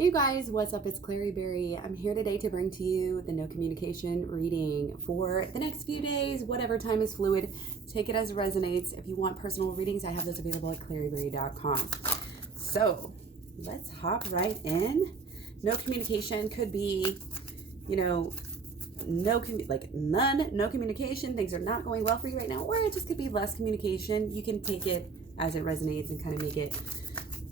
Hey you guys, what's up? It's Clary Berry. I'm here today to bring to you the no communication reading for the next few days, whatever time is fluid. Take it as it resonates. If you want personal readings, I have those available at claryberry.com. So let's hop right in. No communication could be, no communication. Things are not going well for you right now, or it just could be less communication. You can take it as it resonates and kind of make it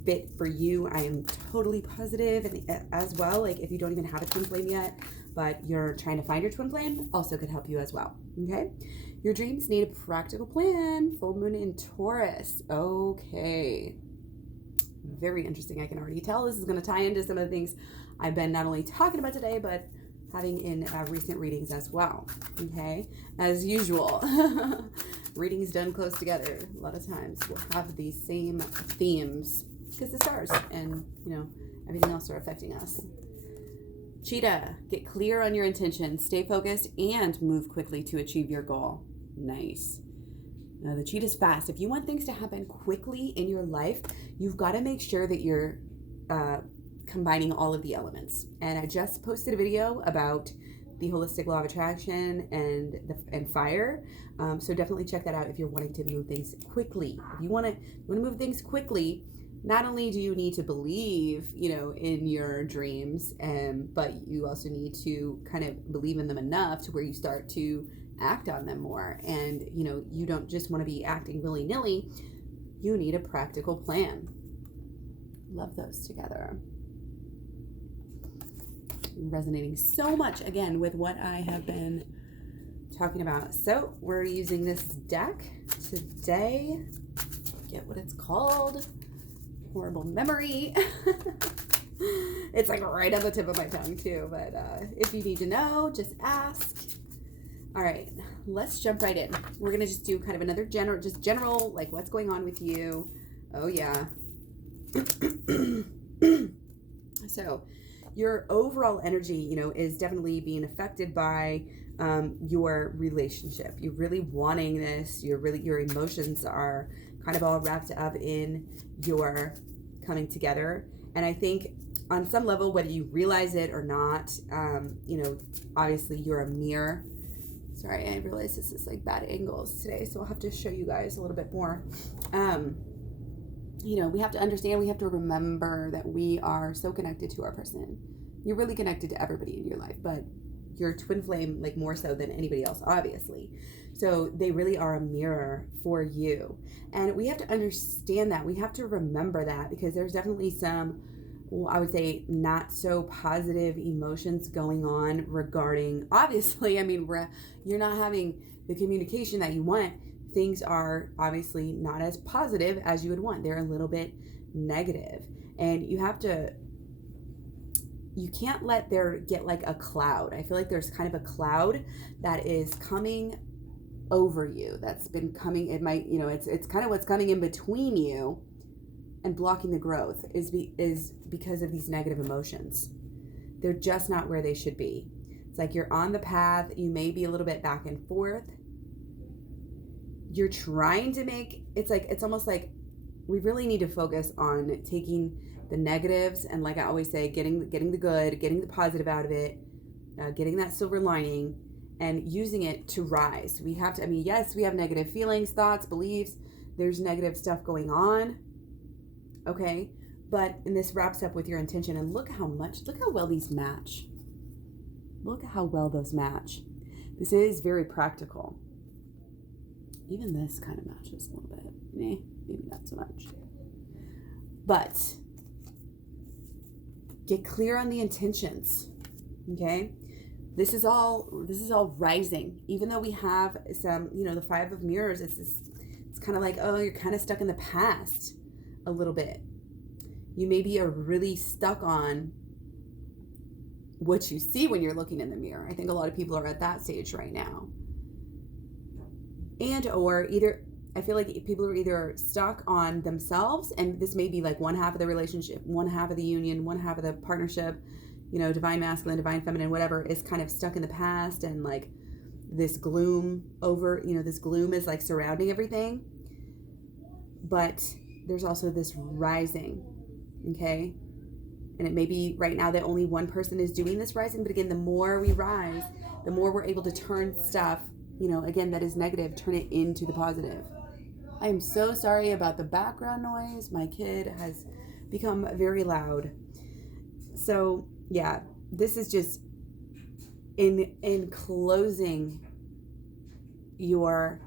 fit for you. I am totally positive, and as well, like if you don't even have a twin flame yet, but you're trying to find your twin flame, also could help you as well. Okay, your dreams need a practical plan. Full moon in Taurus. Okay, very interesting. I can already tell this is going to tie into some of the things I've been not only talking about today, but having in recent readings as well. Okay, as usual, readings done close together, a lot of times we'll have these same themes because the stars and everything else are affecting us. Cheetah, get clear on your intentions, stay focused, and move quickly to achieve your goal. Nice. Now the cheetah's fast. If you want things to happen quickly in your life, you've got to make sure that you're combining all of the elements. And I just posted a video about the holistic law of attraction and fire. So definitely check that out if you're wanting to move things quickly. If you want to move things quickly, not only do you need to believe, in your dreams, but you also need to kind of believe in them enough to where you start to act on them more. And, you don't just want to be acting willy-nilly. You need a practical plan. Love those together. Resonating so much, again, with what I have been talking about. So we're using this deck today. Get what it's called. Horrible memory. It's like right on the tip of my tongue too, but if you need to know, just ask. All right, let's jump right in. We're gonna just do kind of another general, like what's going on with you. Oh yeah. So your overall energy, is definitely being affected by your relationship. You're really wanting this. Your emotions are kind of all wrapped up in your coming together. And I think on some level, whether you realize it or not, obviously you're a mirror. Sorry, I realize this is like bad angles today, so I'll have to show you guys a little bit more. We have to understand, we have to remember that we are so connected to our person. You're really connected to everybody in your life, but your twin flame, like more so than anybody else, obviously. So they really are a mirror for you. And we have to understand that. We have to remember that, because there's definitely some, I would say, not so positive emotions going on regarding, obviously, you're not having the communication that you want. Things are obviously not as positive as you would want. They're a little bit negative. And you can't let there get like a cloud. I feel like there's kind of a cloud that is coming over you. That's been coming. It might, it's kind of what's coming in between you and blocking the growth is because of these negative emotions. They're just not where they should be. It's like you're on the path. You may be a little bit back and forth. You're trying to it's almost like we really need to focus on taking the negatives and, like I always say, getting the good, getting the positive out of it, getting that silver lining and using it to rise. We have to, yes, we have negative feelings, thoughts, beliefs. There's negative stuff going on. Okay. And this wraps up with your intention, and look how well these match. Look how well those match. This is very practical. Even this kind of matches a little bit. Maybe not so much. But get clear on the intentions. Okay? This is all rising. Even though we have some, the Five of Mirrors, it's kind of like, oh, you're kind of stuck in the past a little bit. You maybe are really stuck on what you see when you're looking in the mirror. I think a lot of people are at that stage right now. I feel like people are either stuck on themselves, and this may be like one half of the relationship, one half of the union, one half of the partnership, divine masculine, divine feminine, whatever, is kind of stuck in the past, and like this gloom this gloom is like surrounding everything. But there's also this rising, okay? And it may be right now that only one person is doing this rising, but again, the more we rise, the more we're able to turn stuff, again, that is negative, turn it into the positive. I am so sorry about the background noise. My kid has become very loud. So yeah, this is just in closing your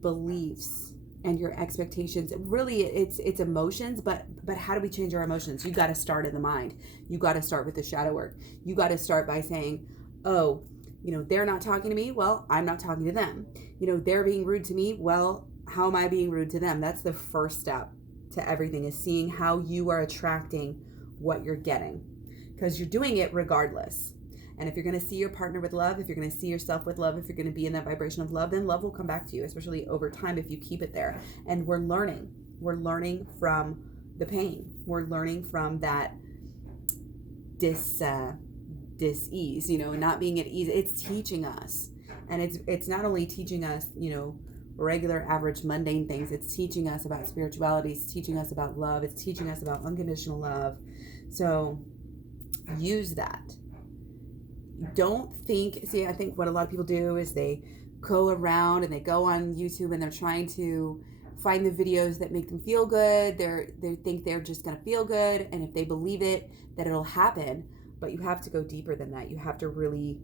beliefs and your expectations. Really, it's emotions, but how do we change our emotions? You got to start in the mind. You got to start with the shadow work. You got to start by saying, oh, they're not talking to me. Well, I'm not talking to them. They're being rude to me. Well, how am I being rude to them? That's the first step to everything, is seeing how you are attracting what you're getting, because you're doing it regardless. And if you're going to see your partner with love, if you're going to see yourself with love, if you're going to be in that vibration of love, then love will come back to you, especially over time if you keep it there. And we're learning from the pain. We're learning from that dis-ease, not being at ease. It's teaching us. And it's not only teaching us, regular, average, mundane things. It's teaching us about spirituality. It's teaching us about love. It's teaching us about unconditional love. So use that. Don't think, I think what a lot of people do is they go around and they go on YouTube and they're trying to find the videos that make them feel good. They think they're just going to feel good. And if they believe it, that it'll happen. But you have to go deeper than that. You have to really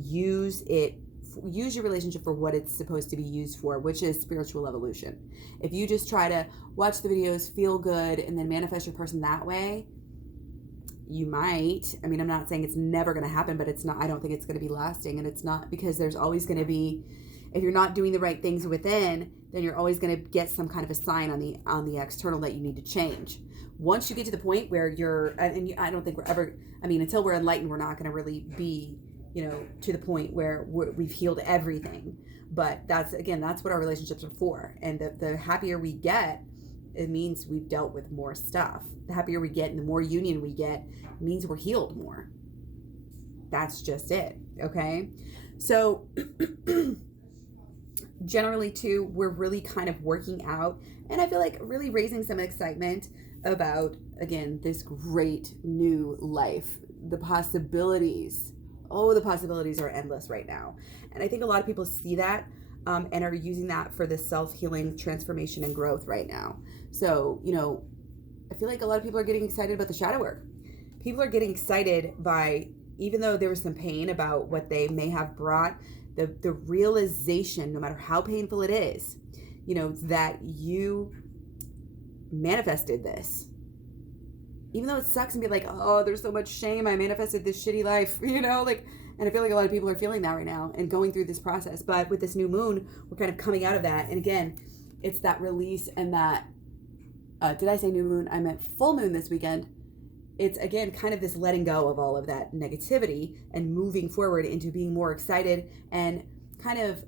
use your relationship for what it's supposed to be used for, which is spiritual evolution. If you just try to watch the videos, feel good, and then manifest your person that way, you might. I'm not saying it's never going to happen, but it's not. I don't think it's going to be lasting, and it's not, because there's always going to be, if you're not doing the right things within, then you're always going to get some kind of a sign on the external that you need to change. Once you get to the point where I don't think we're ever, until we're enlightened, we're not going to really be, to the point where we've healed everything. But that's what our relationships are for. And the happier we get, it means we've dealt with more stuff. The happier we get and the more union we get, means we're healed more. That's just it. Okay. So generally too, we're really kind of working out, and I feel like really raising some excitement about, again, this great new life, the possibilities. Oh, the possibilities are endless right now. And I think a lot of people see that and are using that for the self-healing transformation and growth right now. So, I feel like a lot of people are getting excited about the shadow work. People are getting excited by, even though there was some pain about what they may have brought, the realization, no matter how painful it is, that you manifested this. Even though it sucks and be like, oh, there's so much shame, I manifested this shitty life, and I feel like a lot of people are feeling that right now and going through this process. But with this new moon, we're kind of coming out of that. And again, it's that release and that, did I say new moon? I meant full moon this weekend. It's, again, kind of this letting go of all of that negativity and moving forward into being more excited and kind of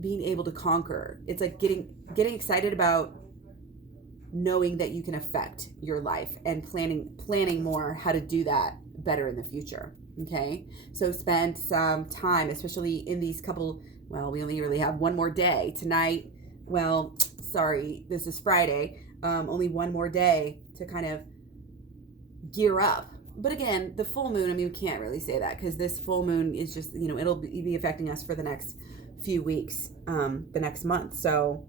being able to conquer. It's like getting excited about knowing that you can affect your life and planning more how to do that better in the future. Okay. So spend some time, especially in these we only really have one more day tonight. Well, sorry, this is Friday. Only one more day to kind of gear up. But again, the full moon, we can't really say that, because this full moon is just, it'll be affecting us for the next few weeks, the next month. So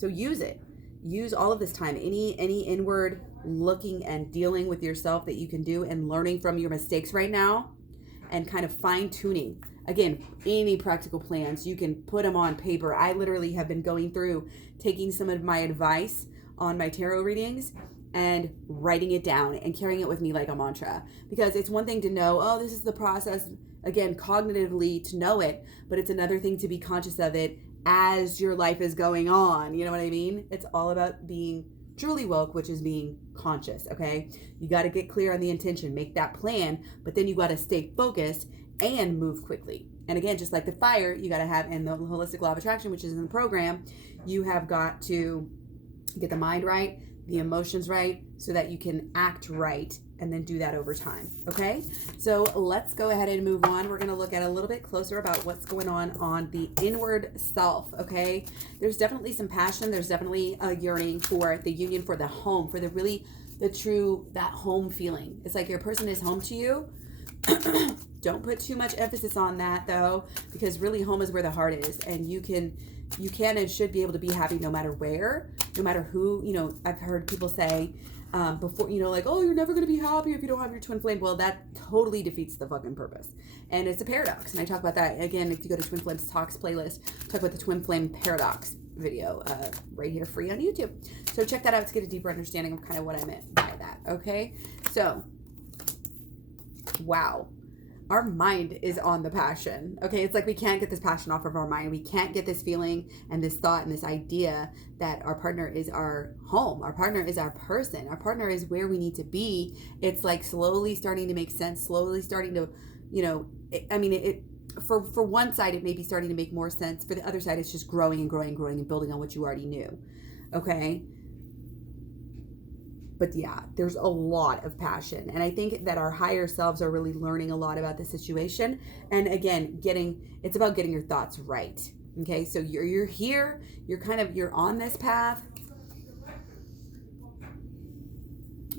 use it. Use all of this time, any inward looking and dealing with yourself that you can do, and learning from your mistakes right now, and kind of fine tuning. Again, any practical plans, you can put them on paper. I literally have been going through, taking some of my advice on my tarot readings and writing it down and carrying it with me like a mantra. Because it's one thing to know, oh, this is the process, again, cognitively to know it, but it's another thing to be conscious of it as your life is going on. You know what I mean? It's all about being truly woke, which is being conscious. Okay. You got to get clear on the intention, make that plan, but then you got to stay focused and move quickly. And again, just like the fire, you got to have, in the holistic law of attraction, which is in the program, you have got to get the mind right, the emotions right, so that you can act right, and then do that over time. Okay, so let's go ahead and move on. We're going to look at a little bit closer about what's going on the inward self. Okay, there's definitely some passion. There's definitely a yearning for the union, for the home, for the that home feeling. It's like your person is home to you. Don't put too much emphasis on that though, because really home is where the heart is, and you can and should be able to be happy no matter where, no matter who. You know, I've heard people say before, you know, like, oh, you're never going to be happy if you don't have your twin flame. Well, that totally defeats the fucking purpose. And it's a paradox. And I talk about that again. If you go to Twin Flames Talks playlist, talk about the twin flame paradox video right here free on YouTube. So check that out to get a deeper understanding of kind of what I meant by that. Okay. So, wow. Our mind is on the passion. Okay. It's like we can't get this passion off of our mind. We can't get this feeling and this thought and this idea that our partner is our home. Our partner is our person. Our partner is where we need to be. It's like slowly starting to make sense, slowly starting to, you know, for one side, it may be starting to make more sense. For the other side, it's just growing and growing and growing and building on what you already knew. Okay. But yeah, there's a lot of passion. And I think that our higher selves are really learning a lot about the situation. And again, it's about getting your thoughts right. Okay. So you're here, you're on this path.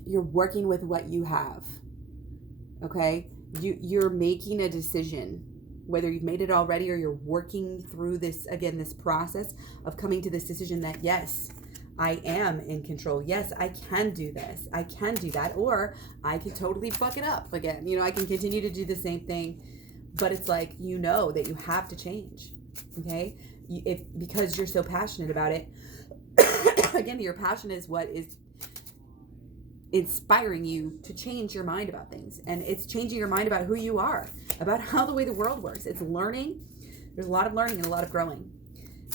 You're working with what you have. Okay. You're making a decision, whether you've made it already or you're working through this process of coming to this decision that yes, I am in control. Yes, I can do this. I can do that. Or I can totally fuck it up again. You know, I can continue to do the same thing, but it's like, you know that you have to change. Okay. Because you're so passionate about it. Again, your passion is what is inspiring you to change your mind about things. And it's changing your mind about who you are, about how the way the world works. It's learning. There's a lot of learning and a lot of growing.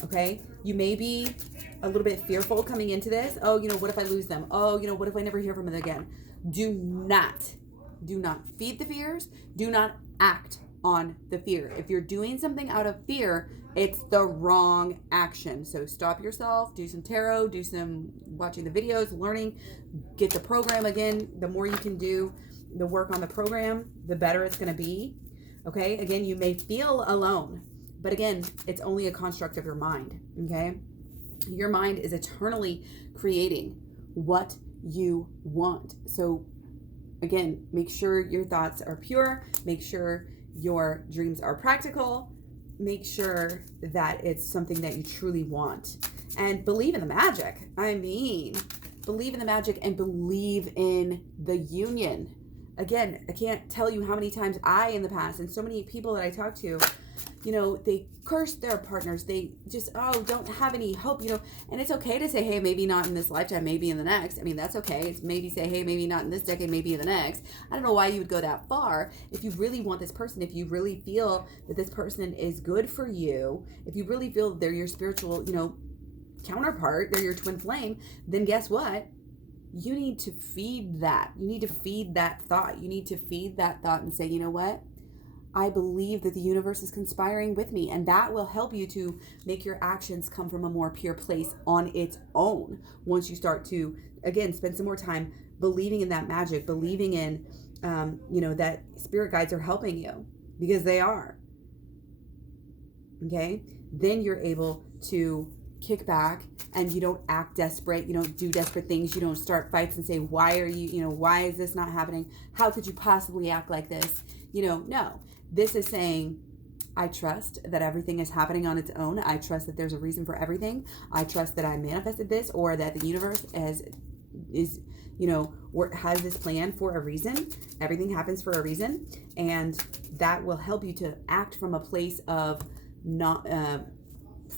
Okay. You may be a little bit fearful coming into this. Oh, you know, what if I lose them? Oh, you know, what if I never hear from them again? Do not feed the fears. Do not act on the fear. If you're doing something out of fear, it's the wrong action. So stop yourself, do some tarot, do some watching the videos, learning, get the program again. The more you can do the work on the program, the better it's going to be. Okay. Again, you may feel alone, but again, it's only a construct of your mind. Okay. Your mind is eternally creating what you want. So again, make sure your thoughts are pure. Make sure your dreams are practical. Make sure that it's something that you truly want. And believe in the magic. Believe in the magic and believe in the union. Again, I can't tell you how many times in the past, and so many people that I talk to, you know, they curse their partners. They just, don't have any hope, you know. And it's okay to say, hey, maybe not in this lifetime, maybe in the next. I mean, that's okay. It's maybe say, hey, maybe not in this decade, maybe in the next. I don't know why you would go that far. If you really want this person, if you really feel that this person is good for you, if you really feel they're your spiritual, you know, counterpart, they're your twin flame, then guess what? You need to feed that. You need to feed that thought. You need to feed that thought and say, you know what? I believe that the universe is conspiring with me, and that will help you to make your actions come from a more pure place on its own. Once you start to, again, spend some more time believing in that magic, believing in, that spirit guides are helping you, because they are. Okay. Then you're able to kick back, and you don't act desperate. You don't do desperate things. You don't start fights and say, why is this not happening? How could you possibly act like this? No. This is saying, I trust that everything is happening on its own. I trust that there's a reason for everything. I trust that I manifested this, or that the universe has this plan for a reason. Everything happens for a reason. And that will help you to act from a place of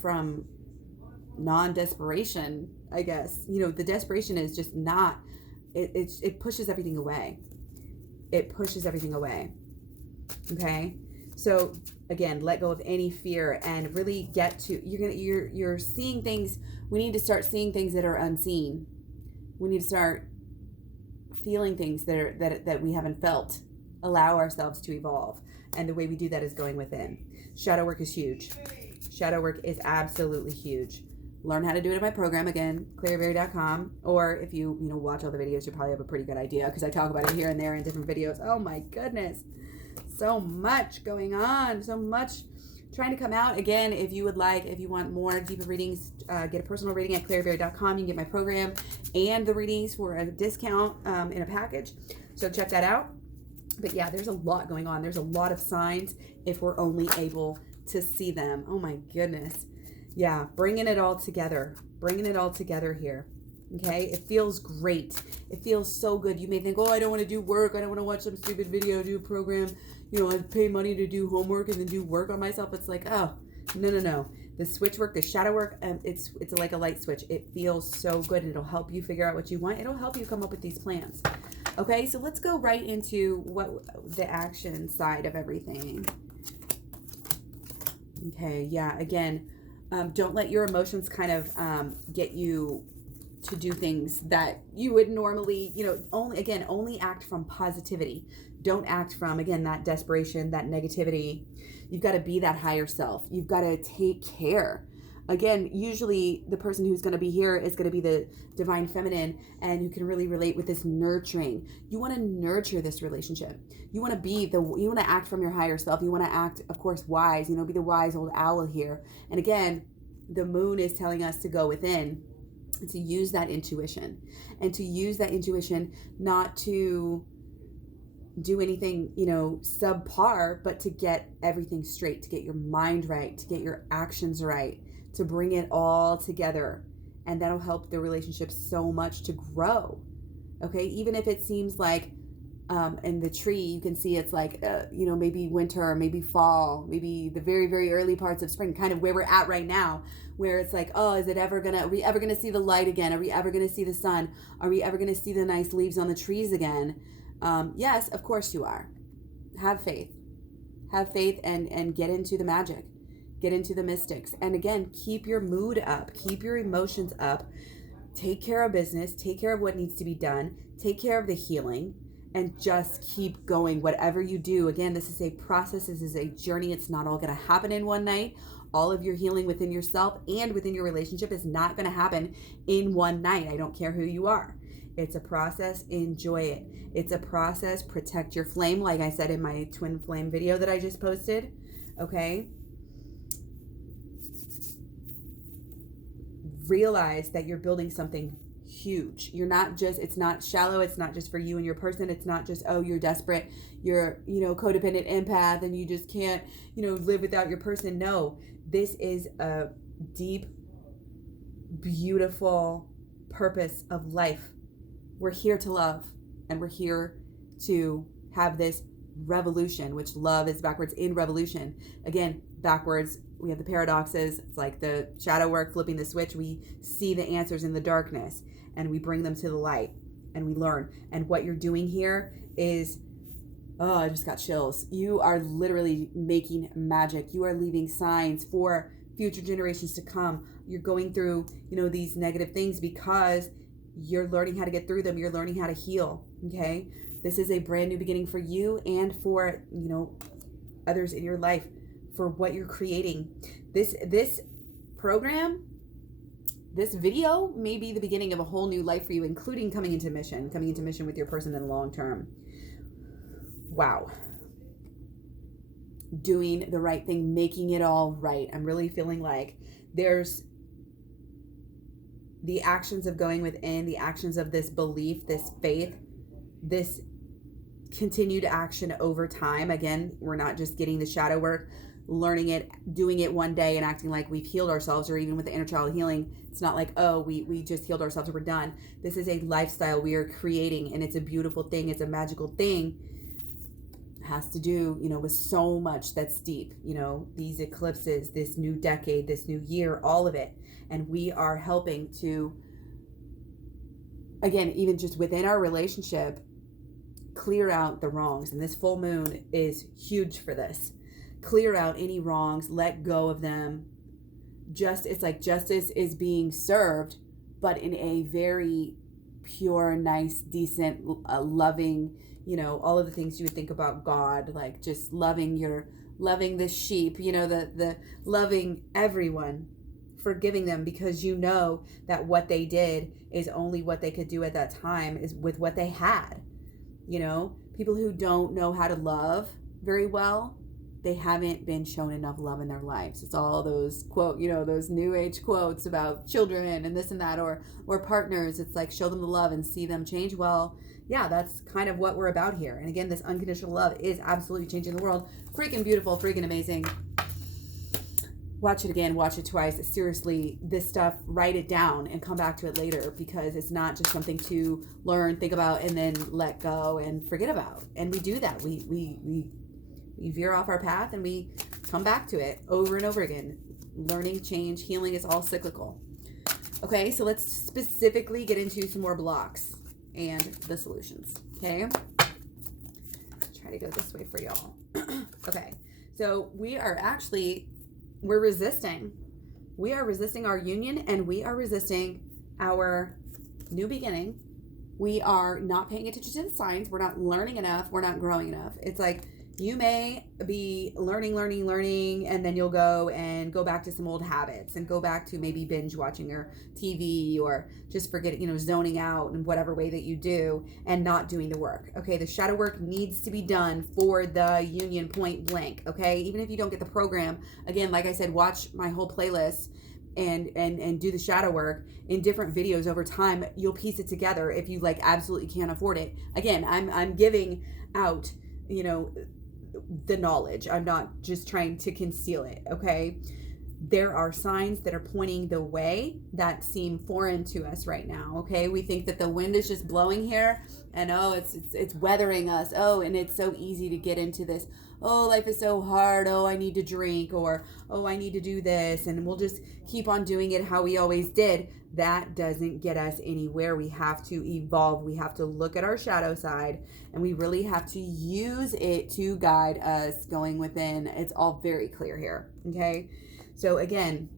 from non-desperation, I guess. The desperation is just not, it pushes everything away. It pushes everything away. Okay. So again, let go of any fear and really get to, you're seeing things. We need to start seeing things that are unseen. We need to start feeling things that we haven't felt. Allow ourselves to evolve. And the way we do that is going within. Shadow work is huge. Shadow work is absolutely huge. Learn how to do it in my program, again, claireberry.com. Or if you watch all the videos, you probably have a pretty good idea, because I talk about it here and there in different videos. Oh my goodness. So much going on. So much trying to come out. Again, if you want more deeper readings, get a personal reading at claireberry.com. You can get my program and the readings for a discount in a package. So check that out. But yeah, there's a lot going on. There's a lot of signs if we're only able to see them. Oh my goodness. Yeah, bringing it all together here. Okay, it feels great. It feels so good. You may think, oh, I don't want to do work. I don't want to watch some stupid video, do a program. I pay money to do homework and then do work on myself. It's like, oh, no. The switch work, the shadow work, it's like a light switch. It feels so good. It'll help you figure out what you want. It'll help you come up with these plans. Okay, so let's go right into what the action side of everything. Okay, yeah, again, don't let your emotions kind of get you to do things that you would normally, only act from positivity. Don't act from, again, that desperation, that negativity. You've got to be that higher self. You've got to take care. Again, usually the person who's going to be here is going to be the divine feminine, and you can really relate with this nurturing. You want to nurture this relationship. You want to act from your higher self. You want to act, of course, wise, be the wise old owl here. And again, the moon is telling us to go within and to use that intuition, not to do anything, subpar, but to get everything straight, to get your mind right, to get your actions right, to bring it all together. And that'll help the relationship so much to grow. Okay. Even if it seems like, in the tree, you can see it's like, maybe winter, maybe fall, maybe the very, very early parts of spring, kind of where we're at right now, where it's like, oh, are we ever going to see the light again? Are we ever going to see the sun? Are we ever going to see the nice leaves on the trees again? Yes, of course you are. Have faith and get into the magic, get into the mystics. And again, keep your mood up, keep your emotions up, take care of business, take care of what needs to be done, take care of the healing, and just keep going. Whatever you do, again, this is a process, this is a journey. It's not all going to happen in one night. All of your healing within yourself and within your relationship is not going to happen in one night. I don't care who you are. It's a process. Enjoy it. It's a process. Protect your flame, like I said in my twin flame video that I just posted. Okay? Realize that you're building something huge. It's not shallow. It's not just for you and your person. It's not just, oh, you're desperate, you're, codependent empath and you just can't, live without your person. No, this is a deep, beautiful purpose of life. We're here to love, and we're here to have this revolution, which love is backwards in revolution. Again, backwards, we have the paradoxes. It's like the shadow work, flipping the switch. We see the answers in the darkness and we bring them to the light and we learn. And what you're doing here is, oh, I just got chills. You are literally making magic. You are leaving signs for future generations to come. You're going through, these negative things because you're learning how to get through them. You're learning how to heal. Okay. This is a brand new beginning for you and for, others in your life, for what you're creating. This program, this video may be the beginning of a whole new life for you, including coming into mission with your person in the long term. Wow. Doing the right thing, making it all right. I'm really feeling like there's the actions of going within, the actions of this belief, this faith, this continued action over time. Again, we're not just getting the shadow work, learning it, doing it one day and acting like we've healed ourselves, or even with the inner child healing. It's not like, oh, we just healed ourselves and we're done. This is a lifestyle we are creating, and it's a beautiful thing. It's a magical thing. It has to do, with so much that's deep, these eclipses, this new decade, this new year, all of it. And we are helping to, again, even just within our relationship, clear out the wrongs. And this full moon is huge for this. Clear out any wrongs, let go of them. It's like justice is being served, but in a very pure, nice, decent, loving, all of the things you would think about God, like just loving the sheep, the loving everyone, forgiving them, because that what they did is only what they could do at that time, is with what they had. People who don't know how to love very well, they haven't been shown enough love in their lives. It's all those those new age quotes about children and this and that, or partners. It's like, show them the love and see them change. Well, yeah, that's kind of what we're about here. And again, this unconditional love is absolutely changing the world. Freaking beautiful, freaking amazing. Watch it again, watch it twice. Seriously, this stuff, write it down and come back to it later, because it's not just something to learn, think about, and then let go and forget about. And we do that. We veer off our path and we come back to it over and over again. Learning, change, healing is all cyclical. Okay, so let's specifically get into some more blocks and the solutions. Okay, try to go this way for y'all. Okay, so we're resisting. We are resisting our union, and we are resisting our new beginning. We are not paying attention to the signs. We're not learning enough. We're not growing enough. It's like, you may be learning, and then you'll go back to some old habits and go back to maybe binge watching your TV, or just forgetting, zoning out in whatever way that you do, and not doing the work. Okay, the shadow work needs to be done for the union, point blank. Okay, even if you don't get the program, again, like I said, watch my whole playlist and do the shadow work in different videos over time. You'll piece it together if you absolutely can't afford it. Again, I'm giving out, the knowledge. I'm not just trying to conceal it. Okay, there are signs that are pointing the way that seem foreign to us right now. Okay, we think that the wind is just blowing here, and it's weathering us. And it's so easy to get into this, life is so hard, I need to drink, or I need to do this, and we'll just keep on doing it how we always did. That doesn't get us anywhere. We have to evolve. We have to look at our shadow side, and we really have to use it to guide us going within. It's all very clear here. Okay, so again,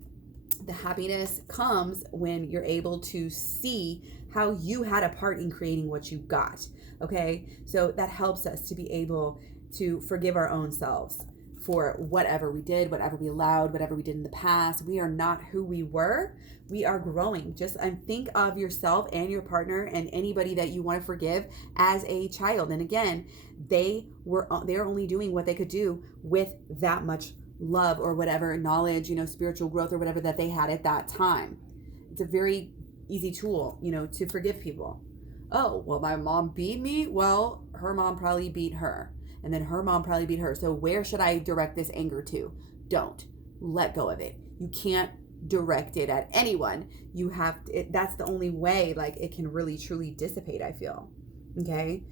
the happiness comes when you're able to see how you had a part in creating what you got. Okay, so that helps us to be able to forgive our own selves for whatever we did, whatever we allowed, whatever we did in the past. We are not who we were. We are growing. Just think of yourself and your partner and anybody that you want to forgive as a child. And again, they're only doing what they could do with that much love or whatever knowledge, spiritual growth or whatever that they had at that time. It's a very easy tool, to forgive people. Oh, well, my mom beat me. Well, her mom probably beat her. And then her mom probably beat her. So where should I direct this anger to? Don't. Let go of it. You can't direct it at anyone. You have to, that's the only way it can really truly dissipate, I feel. Okay?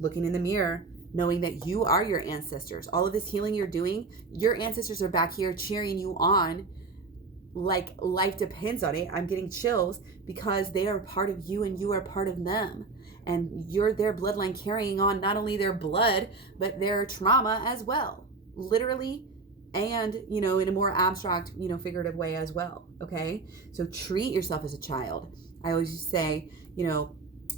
Looking in the mirror, knowing that you are your ancestors. All of this healing you're doing, your ancestors are back here cheering you on like life depends on it. I'm getting chills because they are part of you and you are part of them. And you're their bloodline, carrying on not only their blood, but their trauma as well. Literally, and, in a more abstract, figurative way as well. Okay? So treat yourself as a child. I always say,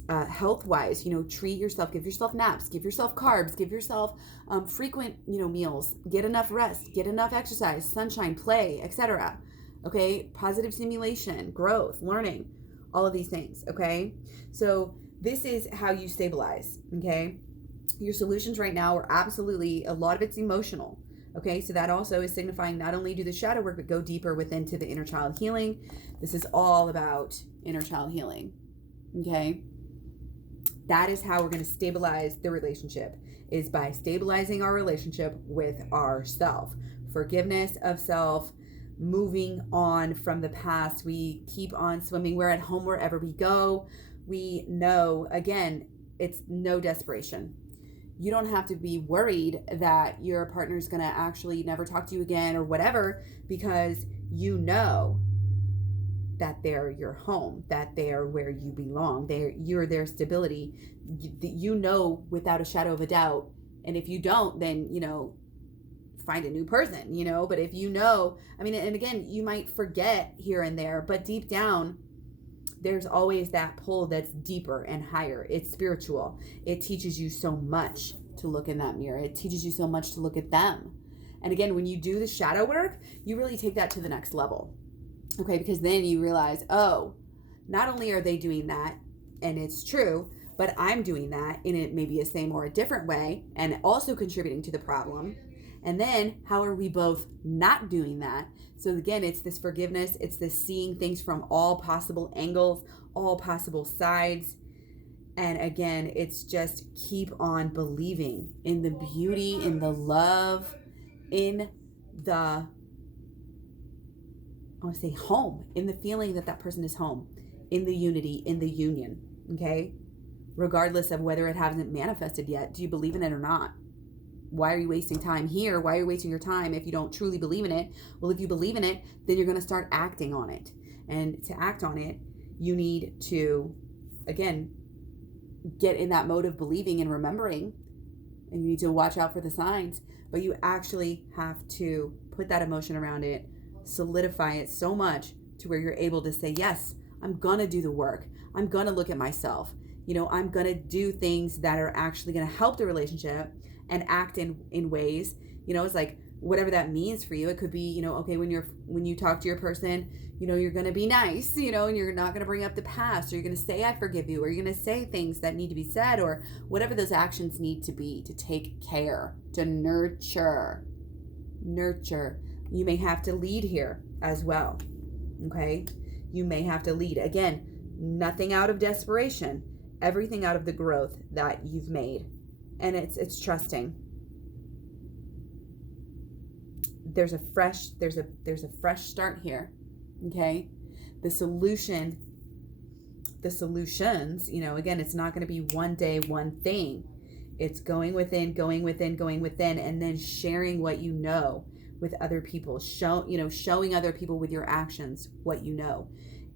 health-wise, treat yourself, give yourself naps, give yourself carbs, give yourself frequent, meals, get enough rest, get enough exercise, sunshine, play, etc. Okay? Positive stimulation, growth, learning, all of these things. Okay? So this is how you stabilize, okay? Your solutions right now are absolutely, a lot of it's emotional, okay? So that also is signifying not only do the shadow work, but go deeper within to the inner child healing. This is all about inner child healing, okay? That is how we're going to stabilize the relationship, is by stabilizing our relationship with ourself. Forgiveness of self, moving on from the past. We keep on swimming. We're at home wherever we go. We know, again, it's no desperation. You don't have to be worried that your partner's going to actually never talk to you again or whatever, because you know that they're your home, that they're where you belong. You're their stability. You know without a shadow of a doubt. And if you don't, then, find a new person, But if and again, you might forget here and there, but deep down, there's always that pull that's deeper and higher. It's spiritual. It teaches you so much to look in that mirror. It teaches you so much to look at them. And again, when you do the shadow work, you really take that to the next level. Okay, because then you realize, not only are they doing that, and it's true, but I'm doing that in maybe a same or a different way, and also contributing to the problem. And then how are we both not doing that? So again, it's this forgiveness. It's this seeing things from all possible angles, all possible sides. And again, it's just keep on believing in the beauty, in the love, in the, I want to say home, in the feeling that that person is home, in the unity, in the union, okay? Regardless of whether it hasn't manifested yet. Do you believe in it or not? Why are you wasting time here? Why are you wasting your time if you don't truly believe in it? Well, if you believe in it, then you're going to start acting on it. And to act on it, you need to, again, get in that mode of believing and remembering. And you need to watch out for the signs. But you actually have to put that emotion around it, solidify it so much to where you're able to say, yes, I'm going to do the work. I'm going to look at myself. I'm going to do things that are actually going to help the relationship and act in ways, it's like whatever that means for you. It could be, okay, when you talk to your person, you're going to be nice, and you're not going to bring up the past, or you're going to say, I forgive you, or you're going to say things that need to be said, or whatever those actions need to be to take care, to nurture. You may have to lead here as well. Okay. You may have to lead. Again, nothing out of desperation, everything out of the growth that you've made. And it's trusting. There's a fresh start here. Okay. The solutions, again, it's not going to be one day, one thing. It's going within, and then sharing what you know with other people. Showing other people with your actions what you know.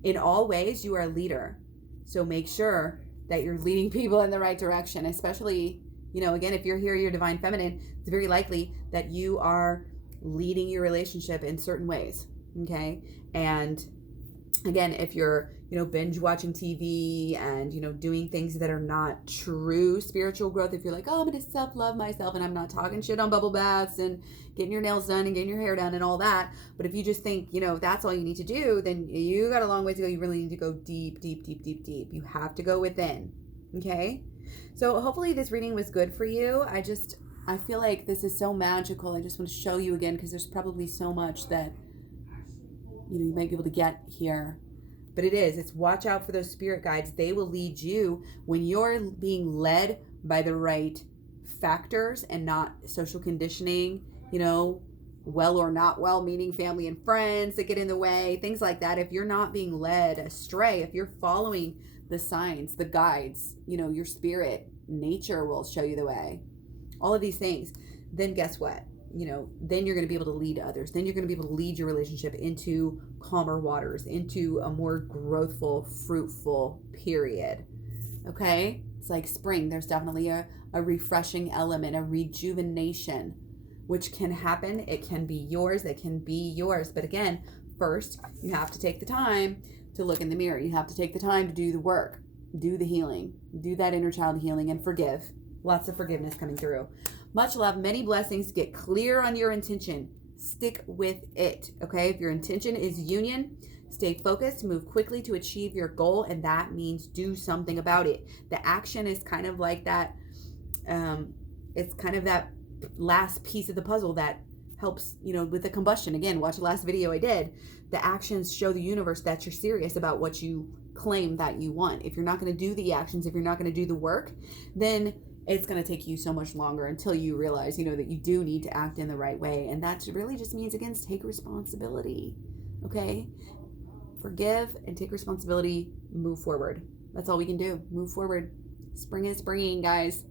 In all ways, you are a leader. So make sure that you're leading people in the right direction, especially, again, if you're here, you're divine feminine, it's very likely that you are leading your relationship in certain ways. Okay. And again, if you're, binge watching TV and, doing things that are not true spiritual growth, if you're like, oh, I'm going to self-love myself, and I'm not talking shit on bubble baths and getting your nails done and getting your hair done and all that. But if you just think, that's all you need to do, then you got a long way to go. You really need to go deep, deep, deep, deep, deep. You have to go within. Okay. So hopefully this reading was good for you. I feel like this is so magical. I just want to show you again, because there's probably so much that, you might be able to get here. But it's watch out for those spirit guides. They will lead you when you're being led by the right factors and not social conditioning, well or not well, meaning family and friends that get in the way, things like that. If you're not being led astray, if you're following the signs, the guides, your spirit, nature will show you the way, all of these things, then guess what? Then you're going to be able to lead others. Then you're going to be able to lead your relationship into calmer waters, into a more growthful, fruitful period. Okay? It's like spring. There's definitely a refreshing element, a rejuvenation, which can happen. It can be yours. It can be yours. But again, first, you have to take the time to look in the mirror. You have to take the time to do the work, do the healing, do that inner child healing, and forgive. Lots of forgiveness coming through. Much love, many blessings. Get clear on your intention. Stick with it, okay? If your intention is union, stay focused, move quickly to achieve your goal, and that means do something about it. The action is kind of like that, it's kind of that last piece of the puzzle that helps, with the combustion. Again, watch the last video I did. The actions show the universe that you're serious about what you claim that you want. If you're not going to do the actions, if you're not going to do the work, then it's going to take you so much longer until you realize, that you do need to act in the right way. And that really just means, again, take responsibility. Okay? Forgive and take responsibility. Move forward. That's all we can do. Move forward. Spring is springing, guys.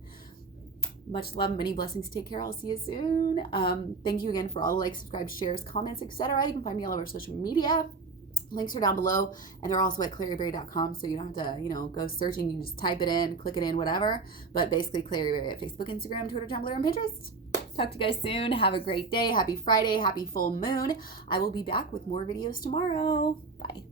Much love, many blessings. Take care. I'll see you soon. Thank you again for all the likes, subscribes, shares, comments, etc. You can find me all over social media. Links are down below, and they're also at claryberry.com, so you don't have to, go searching. You can just type it in, click it in, whatever. But basically, Claryberry at Facebook, Instagram, Twitter, Tumblr, and Pinterest. Talk to you guys soon. Have a great day. Happy Friday. Happy full moon. I will be back with more videos tomorrow. Bye.